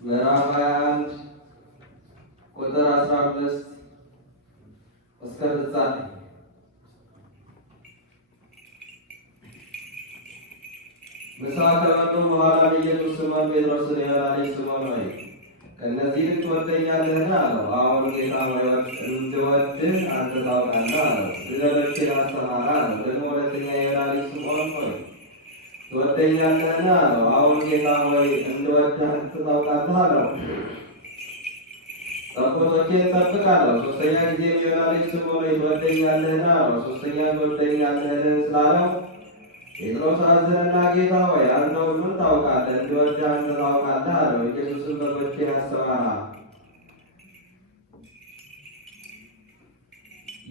ምዕራፍ 21 ቁጥር 15 እስከ ፍጻሜ። ምሳ ከበሉ በኋላ ኢየሱስ ስምዖን ጴጥሮስን የዮና ልጅ ስምዖን ሆይ ከእነዚህ ይልቅ ትወደኛለህን? አለው። አዎን ጌታ ሆይ እንድወድህ አንተ ታውቃለህ አለው። ልጆቼን አስተማር አለው። ደግሞ ሁለተኛ የዮና ልጅ ስምዖን ሆይ ትወደኛለህን? አለው። አዎን ጌታ ሆይ እንድወድህ አንተ ታውቃለህ አለው። ጠቦቶቼን ጠብቅ አለው። ሦስተኛ ጊዜ የዮና ልጅ ስምዖን ሆይ ትወደኛለህን? አለው። ሦስተኛ ትወደኛለህን ስላለው ጴጥሮስ አዘነና ጌታ ሆይ አንተ ሁሉን ታውቃለህ፣ እንድወድህ አንተ ታውቃለህ አለው። ኢየሱስም በጎቼን አሰማራ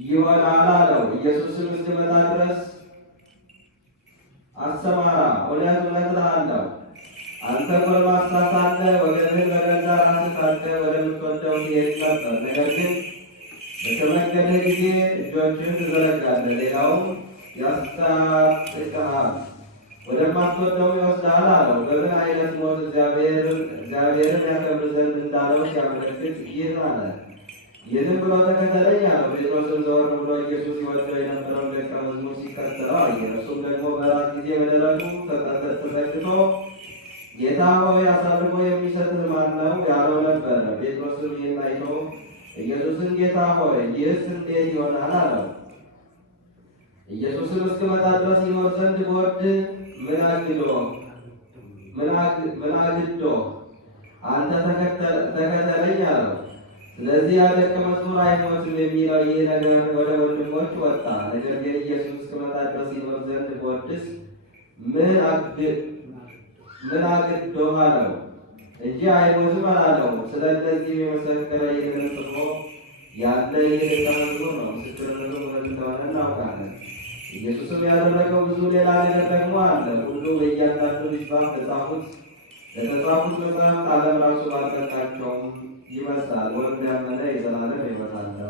ይሆናል አለው። ኢየሱስም እስክመጣ ድረስ አሰማራ። እውነት እውነት እልሃለሁ አንተ ጎልማሳ ሳለህ ወገብህን በገዛ ራስህ ታጥቀህ ወደምትወደው ትሄድ ነበር። ነገር ግን በተመገንህ ጊዜ እጆችህን ትዘረጋለህ፣ ሌላውም ያስታጥቅሃል፣ ወደማትወደው ይወስድሃል አለው። በምን አይነት ሞት እግዚአብሔርን ያከብር ዘንድ እንዳለው ሲያመለክት ይህ አለ። ይህንም ብሎ ተከተለኝ አለው። ጴጥሮስም ዘወር ብሎ ኢየሱስ ይወደው የነበረውን ደቀ መዝሙር ሲከተለው አየ። እርሱም ደግሞ በራት ጊዜ በደረቱ ተሰክቶ ጌታ ሆይ አሳልፎ የሚሰጥህ ማን ነው ያለው ነበረ። ጴጥሮስም ይህን አይቶ ኢየሱስን ጌታ ሆይ ይህስ እንዴት ይሆናል አለው። ኢየሱስም እስክመጣ ድረስ ይኖር ዘንድ ብወድ ምን አግዶ አንተ ተከተለኝ አለው። ስለዚህ ያ ደቀ መዝሙር አይሞትም የሚለው ይህ ነገር ወደ ወንድሞች ወጣ። ነገር ግን ኢየሱስ እስክመጣ ድረስ ይኖር ዘንድ ብወድስ ምን አግዶ አለው እንጂ አይሞትም አላለው። ስለ እነዚህ የመሰከረ ይህንን ጽፎ ያለ ይህ ደቀ መዝሙር ነው። ምስክርነቱ እውነት እንደሆነ እናውቃለን። ኢየሱስም ያደረገው ብዙ ሌላ ነገር ደግሞ አለ። ሁሉ በእያንዳንዱ ምጽዋት ለተጻፉት መጽሐፍት ዓለም ራሱ ባልጠቃቸውም ይመስላል። ወልድ ያመነ የዘላለም ሕይወት አለው።